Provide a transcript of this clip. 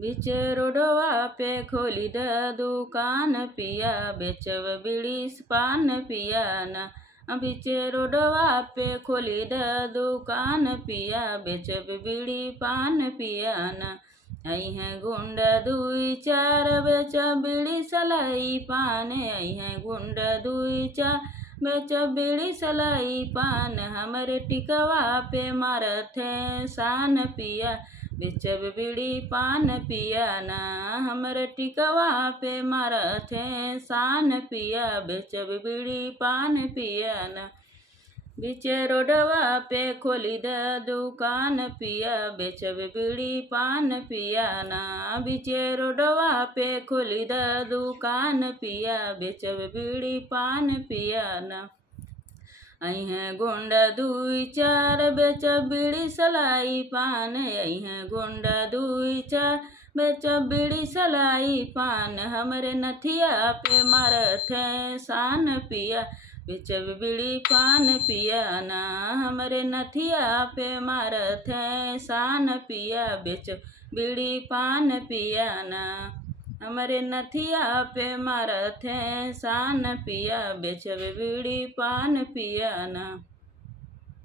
बीच रोडवा पे खोली द दुकान पिया, बेचब बीड़ी पान पिया ना। बीच रोडवा पे खोली द दुकान पिया, बेचब बीड़ी पान पिया ना। आई हैं गुंडा दुई चार, बेचब बीड़ी सलाई पान। आई हैं गुंडा दुई चार, बेचब बीड़ी सलाई पान। हमरे टिकवा पे मारत है सान पिया, बेचब बीड़ी पान पिया ना। हमरे टिकवा पे मारत है सान पिया, बेचब बीड़ी पान पिया ना। बीच रोडवा पे खोली द दुकान पिया, बेचब बीड़ी पान पिया ना। बीच रोडवा पे खोली द दुकान पिया, बेचब बीड़ी पान पिया ना। आई हैं गुंडा दुई चार, बेचब बीड़ी सलाई पान। आई हैं गुंडा दुई चार, बेचब बीड़ी सलाई पान। हमरे नथिया पे मारत है सान पिया, बेचब बीड़ी पान पिया ना। हमरे नथिया पे मारत है सान पिया, बेचब बीड़ी पान पिया ना। हमरे नथिया पे मारत है सान पिया, बेचब बीड़ी पान पिया ना।